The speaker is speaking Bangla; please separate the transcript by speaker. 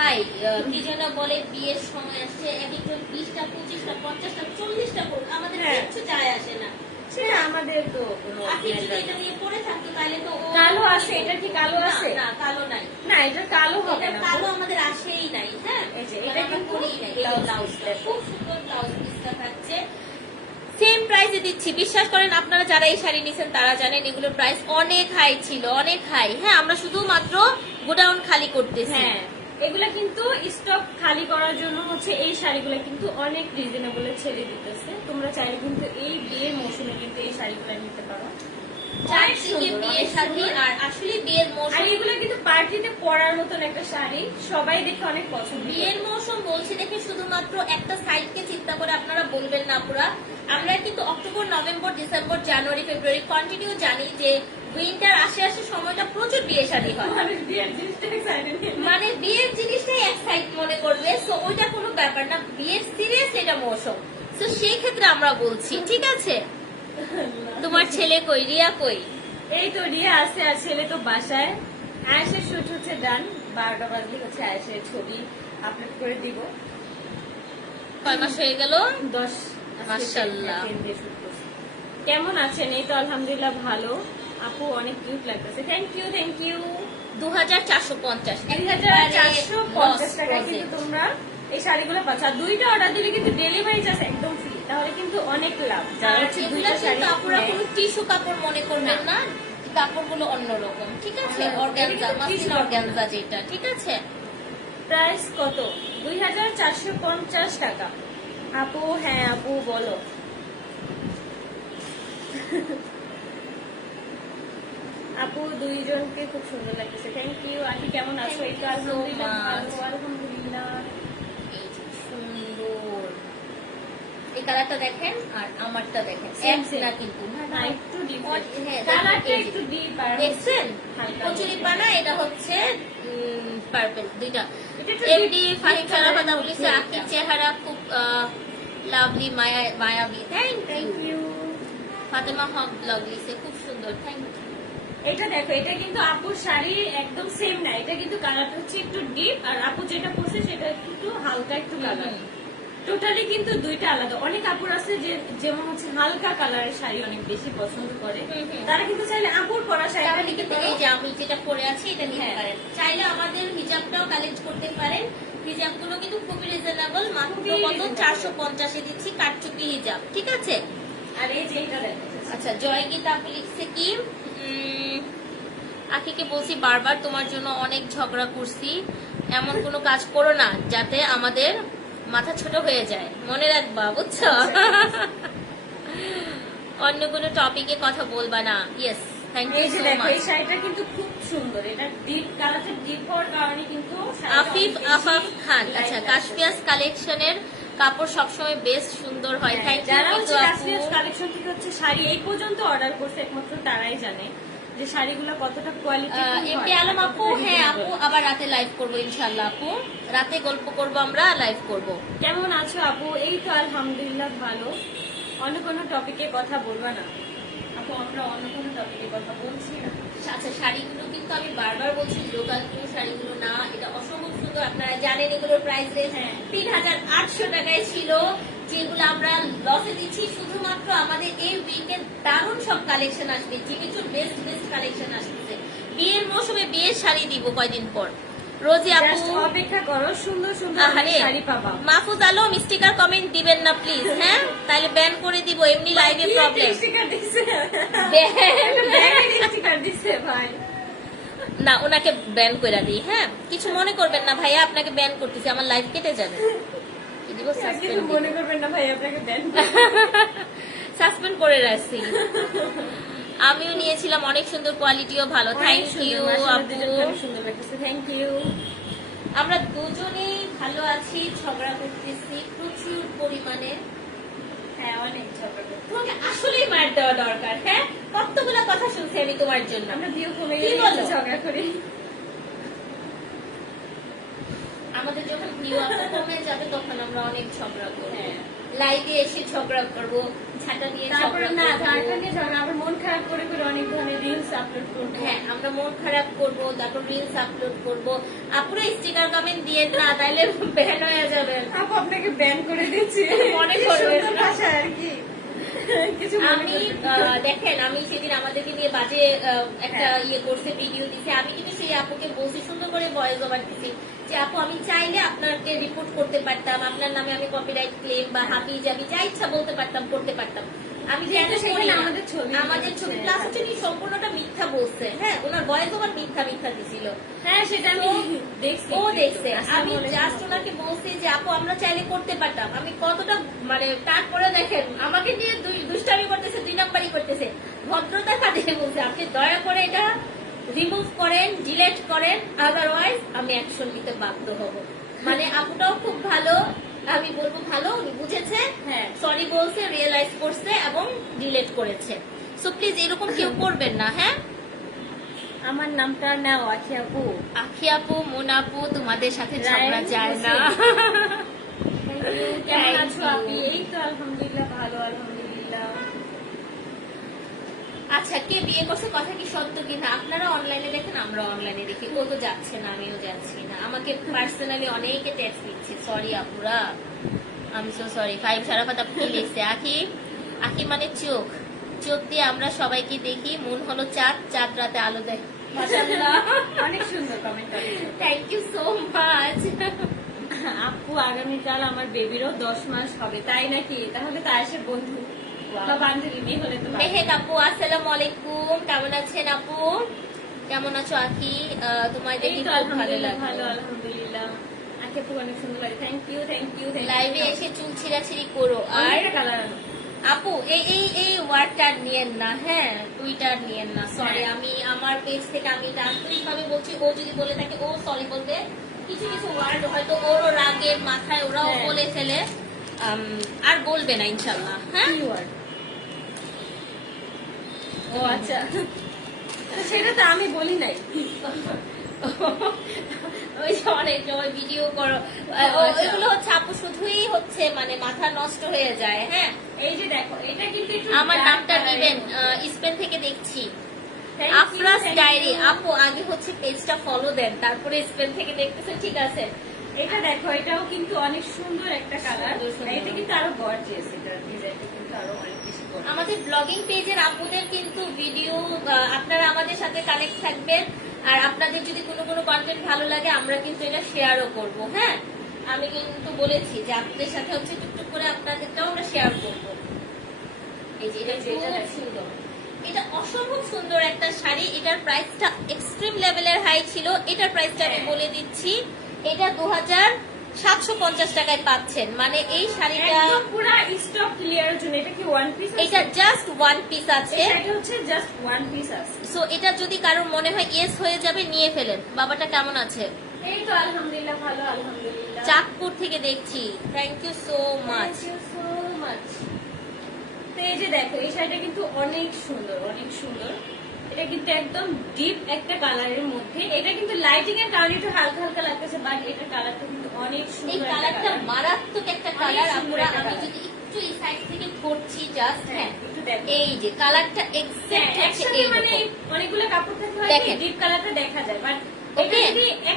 Speaker 1: ভাই কি যেন বলে বিয়ের সময় আসছে এক একজন বিশটা পঁচিশটা পঞ্চাশটা চল্লিশটা আমাদের
Speaker 2: হ্যাঁ।
Speaker 1: কিচ্ছু আসে না।
Speaker 2: আমাদের তো কোনো
Speaker 1: আপনি যদি এটা নিয়ে পড়ে থাকতো তাহলে তো
Speaker 2: কালো আছে, এটা কি কালো আছে?
Speaker 1: না কালো নাই।
Speaker 2: না এটা কালো হবে না
Speaker 1: কালো আমাদের আসেই নাই হ্যাঁ?
Speaker 2: এই যে, এটা
Speaker 1: আমরা
Speaker 2: কিন্তু
Speaker 1: নাই ব্লাউজটা খুব সুন্দর ব্লাউজ পিসটা থাকছে। সেম প্রাইসে দিচ্ছি। বিশ্বাস করেন আপনারা যারা এই শাড়ি নিছেন তারা জানেন এগুলোর প্রাইস অনেক হাই ছিল অনেক হাই হ্যাঁ আমরা শুধুমাত্র গোডাউন খালি করতেছি।
Speaker 2: হ্যাঁ এগুলা কিন্তু স্টক খালি করার জন্য হচ্ছে এই শাড়িগুলো কিন্তু অনেক রিজনেবল ছেড়ে দিতেছে। তোমরা চাইলে কিন্তু এই বিয়ের মৌসুমে কিন্তু এই শাড়িগুলো নিতে পারো।
Speaker 1: চারদিকে বিয়ের আসলে বিয়ের
Speaker 2: আর
Speaker 1: মৌসুম
Speaker 2: এগুলো কিন্তু পার্টিতে পরার মতন একটা শাড়ি সবাই দেখে অনেক পছন্দ
Speaker 1: বিয়ের মৌসুম বলছি দেখে শুধুমাত্র একটা সাইডকে চিন্তা করে না আমরা কিন্তু October November December January February continue জানি যে উইন্টার আসে আসে সময়টা প্রচুর বিয়ে শাড়ি হয়।
Speaker 2: মানুষ বিয়ের।
Speaker 1: মানে বিয়ের জিনিসটাই এক সাইড মনে করবে সো ওইটা কোনো ব্যাপার না বিয়ের সিরিয়াস এটা মৌসুম। তো সেই ক্ষেত্রে আমরা বলছি ঠিক আছে? তোমার ছেলে কই? রিয়া কই?
Speaker 2: এই তো রিয়া আছে আর ছেলে তো বাসায়। আয়েসের শুট হচ্ছে ডান বারোটা বাজলে হচ্ছে আয়েসের ছবি আপলোড করে দিব।
Speaker 1: কয় মাস হয়ে গেল?
Speaker 2: দশ
Speaker 1: মাশাআল্লাহ।
Speaker 2: কেমন আছেন? এই তো আলহামদুলিল্লাহ ভালো। আপু অনেক কিউট লাগতেছে। থ্যাংক ইউ থ্যাংক ইউ
Speaker 1: দু হাজার চারশো পঞ্চাশ
Speaker 2: এক হাজার চারশো পঞ্চাশ টাকা কিন্তু তোমরা এই শাড়িগুলো পাচ্ছ। আর দুইটা অর্ডার দিলে কিন্তু ডেলিভারি চার্জ একদম ফ্রি তাহলে কিন্তু অনেক লাভ। যারা হচ্ছে দুইটা শাড়ি
Speaker 1: আপনারা কোনো টিস্যু কাপড় মনে করবেন না। কাপড়গুলো অন্যরকম ঠিক আছে? অর্গানজা
Speaker 2: tissue
Speaker 1: অর্গানজা যেটা ঠিক আছে?
Speaker 2: প্রাইস কত? দুই হাজার চারশো পঞ্চাশ টাকা। আপু হ্যাঁ আপু বলো। আপু দুইজনকে খুব সুন্দর লাগতেছে। থ্যাংক ইউ আন্টি কেমন আছো? তো আলহামদুলিল্লাহ
Speaker 1: সুন্দর। এই কালারটা দেখেন আর আমারটা দেখেন। এক না কিন্তু
Speaker 2: একটু ডিপ
Speaker 1: হ্যাঁ,
Speaker 2: কালারটা একটু ডিপ আর
Speaker 1: দেখছেন? কচুরি পানা এটা হচ্ছে পার্পল দুইটা। এমডি
Speaker 2: deep-
Speaker 1: সারা কথা বলেছে আকির চেহারা খুব লাভলি মায়া মায়াবী thank
Speaker 2: thank
Speaker 1: you Fatema Haque blog লিখছে খুব সুন্দর থ্যাংক ইউ
Speaker 2: এটা দেখো এটা কিন্তু আপুর শাড়ি একদম সেম না এটা কিন্তু কালারটা হচ্ছে একটু ডিপ আর আপু যেটা পরছে সেটা একটু হালকা একটু কালার টোটালি কিন্তু দুইটা আলাদা। অনেক আপুর আছে যে যেমন হচ্ছে হালকা কালারের শাড়ি অনেক বেশি পছন্দ করে। তারা কিন্তু চাইলে আপুর পরা শাড়ি
Speaker 1: কিন্তু এই যে আমি যেটা পরে আছি এটা নিতে
Speaker 2: হ্যাঁ।
Speaker 1: পারেন। চাইলে আমাদের হিজাবটাও কালেক্ট করতে পারেন। হিজাবগুলো কিন্তু খুবই রিজনেবল মাত্র কত?
Speaker 2: reasonable।
Speaker 1: চারশো পঞ্চাশে দিচ্ছি কাটচুপি হিজাব ঠিক আছে?
Speaker 2: আর এই যে এটা
Speaker 1: আচ্ছা জয়গীতা আপু লিখছে কি? আখিকে বলছি বারবার তোমার জন্য অনেক ঝগড়া করছি। এমন কোনো কাজ করো না যাতে আমাদের মাথা ছোট হয়ে যায়। মনে রাখবা বুঝছ? অন্য কোনো টপিকে কথা বলবা না। ইয়েস
Speaker 2: এই যে
Speaker 1: সো
Speaker 2: দেখো এই
Speaker 1: মাচ
Speaker 2: শাড়িটা কিন্তু খুব সুন্দর। এটা ডিপ কালারটা ডিপ হওয়ার কারণে কিন্তু
Speaker 1: আফিফ আফাফ খান। আচ্ছা। কালেকশনের কাপড় সবসময় বেস্ট সুন্দর হয়।
Speaker 2: হ্যাঁ,
Speaker 1: থ্যাংক
Speaker 2: যারা হচ্ছে কাশ্মীর কালেকশন থেকে হচ্ছে শাড়ি এই পর্যন্ত অর্ডার করছে একমাত্র তারাই জানে যে শাড়িগুলো কতটা কোয়ালিটি
Speaker 1: এমপি আলম আপু হ্যাঁ আপু আবার রাতে লাইভ করব ইনশাল্লাহ আপু। রাতে গল্প করব আমরা লাইভ করব।
Speaker 2: কেমন আছো আপু? এই তো আলহামদুলিল্লাহ ভালো। অন্য কোনো টপিকে কথা বলবা না। আপু আমরা অন্য কোনো টপিকে কথা বলছি না।
Speaker 1: আচ্ছা শাড়িগুলো কিন্তু আমি বারবার বলছি লোকাল কোনো শাড়িগুলো না এটা অসম্ভব সুন্দর। আপনারা জানেন এগুলোর প্রাইস রেঞ্জ
Speaker 2: হ্যাঁ।
Speaker 1: তিন হাজার আটশো টাকায় ছিল যেগুলো আমরা লসে দিচ্ছি। শুধুমাত্র আমাদের এই উইকে দারুণ সব কালেকশন আসবে জিমিচুর বেস্ট বেস্ট কালেকশন আসছে বিয়ের মৌসুমে বিয়ের শাড়ি দিব কয়দিন পর? রোজি আপু।
Speaker 2: অপেক্ষা করো সুন্দর সুন্দর শাড়ি পাবা।
Speaker 1: মাহফুজ আলম স্টিকার কমেন্ট দিবেন না প্লিজ হ্যাঁ? তাহলে ব্যান করে দিব এমনি লাইভে প্রবলেম
Speaker 2: স্টিকার দিছে? স্টিকার দিছে ভাই।
Speaker 1: না ওনাকে ব্যান করে দিই হ্যাঁ? কিছু মনে করবেন না ভাইয়া আপনাকে ব্যান করতেছি আমার লাইফ কেটে যাবে।
Speaker 2: মনে
Speaker 1: সাসপেন্ড করে রাখছি। আমিও নিয়েছিলাম অনেক সুন্দর কোয়ালিটিও ভালো। থ্যাংক ইউ আপু।
Speaker 2: থ্যাংক ইউ
Speaker 1: আমরা দুজনেই ভালো আছি ঝগড়া করতেছি প্রচুর পরিমাণে।
Speaker 2: হ্যাঁ অনেক ঝগড়া
Speaker 1: তোমাকে আসলেই মার দেওয়া দরকার হ্যাঁ? কতগুলো কথা শুনছি আমি তোমার জন্য।
Speaker 2: আমরা বিয়ে কমে গেলে ঝগড়া করি।
Speaker 1: আমাদের যখন কমে যাবে তখন আমরা অনেক ঝগড়া করব।
Speaker 2: হ্যাঁ।
Speaker 1: লাইভে এসে ঝগড়া করব। ঝাঁটা নিয়ে
Speaker 2: তারপরে না
Speaker 1: করব।
Speaker 2: নিয়ে ঝগড়া আবার মন খারাপ করে করে অনেক ধরনের রিলস আপলোড করব।
Speaker 1: হ্যাঁ আমরা মন খারাপ করব তারপর রিলস আপলোড করব। আপুরা স্টিকার কমেন্ট দিয়ে না তাইলে ব্যান হয়ে যাবেন।
Speaker 2: আপু আপনাকে ব্যান করে দিচ্ছি।
Speaker 1: মনে করবেন
Speaker 2: ভাষা আর কি।
Speaker 1: আমি দেখেন আমি সেদিন আমাদেরকে নিয়ে বাজে একটা
Speaker 2: হ্যাঁ।
Speaker 1: ইয়ে করছে ভিডিও দিছে। আমি কিন্তু সেই আপুকে বলছি সুন্দর করে ভয়েস ওভার দিছি যে আপু আমি চাইলে আপনাকে রিপোর্ট করতে পারতাম আপনার নামে আমি কপিরাইট ক্লেম বা হাবি জাবি যা ইচ্ছা বলতে পারতাম করতে পারতাম। আমি কেন
Speaker 2: যেহেতু
Speaker 1: করি
Speaker 2: আমাদের ছবি
Speaker 1: আমাদের ছবি প্লাস হচ্ছে সম্পূর্ণটা মিথ্যা বলছে। হ্যাঁ ওনার ভয়েস ওভার মিথ্যা মিথ্যা দিছিল
Speaker 2: হ্যাঁ সেটা আমি দেখছি।
Speaker 1: ও দেখছে। আমি জাস্ট ওনাকে বলছি যে আপু আমরা চাইলে করতে পারতাম। আমি কতটা মানে তারপরে দেখেন আমাকে নিয়ে দুষ্টামি করতেছে দুই নাম্বারই করতেছে। ভদ্রতা কাটিয়ে বলছে আপনি দয়া করে এটা রিমুভ করেন ডিলেট করেন। আদারওয়াইজ আমি অ্যাকশন নিতে বাধ্য হব। মানে আপুটাও খুব ভালো আমি বলব ভালো উনি বুঝেছে।
Speaker 2: হ্যাঁ।
Speaker 1: সরি বলছে রিয়েলাইজ করছে এবং ডিলেট করেছে। সো প্লিজ এরকম কেউ করবেন না হ্যাঁ?
Speaker 2: আমার নামটা নাও আখি আপু
Speaker 1: আখি আপু মোনাপু তোমাদের সাথে ঝগড়া যায় না।
Speaker 2: কেমন আছো আপনি? এই তো আলহামদুলিল্লাহ ভালো আলহামদুলিল্লাহ।
Speaker 1: আচ্ছা কে বিয়ে করছে কথা কি সত্য কিনা? আপনারা অনলাইনে দেখেন আমরা অনলাইনে দেখি। ও তো যাচ্ছে না আমিও যাচ্ছি না। আমাকে পার্সোনালি অনেকে টেক্সট দিচ্ছে সরি আপুরা আমি সো সরি ফাইভ সারাফাত আপনি লিখছে আখি আখি মানে চোখ। চোখ দিয়ে আমরা সবাইকে দেখি। মন হলো চাঁদ চাঁদ রাতে আলো দেয়।
Speaker 2: অনেক সুন্দর comment
Speaker 1: thank you so much
Speaker 2: আপু আগামীকাল আমার বেবিরও দশ মাস হবে তাই নাকি? তাহলে তো বন্ধু। বা বান্ধবী মেয়ে হলে তো
Speaker 1: মেহেক আপু আসসালামু আলাইকুম। কেমন আছেন আপু? কেমন আছো আখি দেখি
Speaker 2: তো
Speaker 1: খুব ভালো
Speaker 2: আলহামদুলিল্লাহ ভালো আলহামদুলিল্লাহ। আখি আপু অনেক সুন্দর লাগে। থ্যাংক ইউ থ্যাংক ইউ
Speaker 1: লাইভে এসে চুল ছিঁড়াছিড়ি করো আর
Speaker 2: আর কালার
Speaker 1: আপু এই এই এই ওয়ার্ডটা নিয়েন না হ্যাঁ টুইটার নিয়েন না সরি
Speaker 2: হ্যাঁ।
Speaker 1: আমি আমার পেজ থেকে আমি আন্তরিকভাবে বলছি ও যদি বলে থাকে ও সরি বলবে। কিছু কিছু ওয়ার্ড হয়তো ওরও রাগের মাথায় ওরাও
Speaker 2: হ্যাঁ।
Speaker 1: বলে ফেলে আর বলবে না ইনশাল্লাহ হ্যাঁ?
Speaker 2: ও আচ্ছা। সেটা তো আমি বলি নাই।
Speaker 1: ওই যে অনেক সময় ভিডিও করো।
Speaker 2: আচ্ছা।
Speaker 1: ওইগুলো হচ্ছে আপু শুধুই হচ্ছে মানে মাথা নষ্ট হয়ে যায়। হ্যাঁ
Speaker 2: এই যে দেখো এটা কিন্তু
Speaker 1: আমার নামটা দিবেন স্পেন থেকে দেখছি। আফরাস ডায়েরি। আপু আগে হচ্ছে পেজটা ফলো দেন তারপরে স্পেন থেকে দেখতেছেন ঠিক আছে।
Speaker 2: এটা দেখো এটাও কিন্তু অনেক সুন্দর একটা কালার। এটা কিন্তু আরও গর্জিয়াস এটা ডিজাইনটা কিন্তু আরও অনেক বেশি
Speaker 1: আমাদের ব্লগিং পেজের আপুদের কিন্তু ভিডিও আপনারা আমাদের সাথে কানেক্ট থাকবেন। আর আপনাদের যদি কোনো কোনো কন্টেন্ট ভালো লাগে আমরা কিন্তু এটা শেয়ারও করব হ্যাঁ? আমি কিন্তু বলেছি যে আপনাদের সাথে হচ্ছে টুকটুক করে আপনাদেরটাও আমরা শেয়ার করব। এই যে এটা। সুন্দর। এটা অসম্ভব সুন্দর একটা শাড়ি। এটার প্রাইসটা এক্সট্রিম লেভেলের হাই ছিল। এটার প্রাইসটা আমি
Speaker 2: হ্যাঁ।
Speaker 1: বলে দিচ্ছি। এটা দু হাজার সাতশো পঞ্চাশ টাকায় পাচ্ছেন। মানে এই শাড়িটা
Speaker 2: পুরো স্টক ক্লিয়ারের জন্য। এটা কি ওয়ান পিস
Speaker 1: এটা জাস্ট ওয়ান পিস আছে।
Speaker 2: এটা হচ্ছে জাস্ট ওয়ান পিস আছে।
Speaker 1: সো এটা যদি কারোর মনে হয় ইয়েস হয়ে যাবে নিয়ে ফেলেন। বাবাটা কেমন আছে?
Speaker 2: এই তো আলহামদুলিল্লাহ ভালো আলহামদুলিল্লাহ।
Speaker 1: চাঁদপুর থেকে দেখছি। Thank you so much
Speaker 2: Thank you so much. তো এই যে দেখো এই শাড়িটা কিন্তু অনেক সুন্দর অনেক সুন্দর। এটা কিন্তু একদম ডিপ একটা কালারের মধ্যে লাইটিং এর কারণে একটু হালকা হালকা লাগতেছে বাট এটার কালারটা কিন্তু অনেক সুন্দর এই
Speaker 1: কালারটা মারাত্মক একটা কালার আমরা আমি যদি একটু এই সাইড থেকে ধরছি জাস্ট
Speaker 2: হ্যাঁ
Speaker 1: হ্যাঁ
Speaker 2: একটু দেখো।
Speaker 1: এই যে কালারটা
Speaker 2: হ্যাঁ,
Speaker 1: এক্সাক্ট হচ্ছে
Speaker 2: এই মানে অনেকগুলো কাপড় থাকলে হয় ডিপ কালারটা দেখা যায় বাট? এটা যদি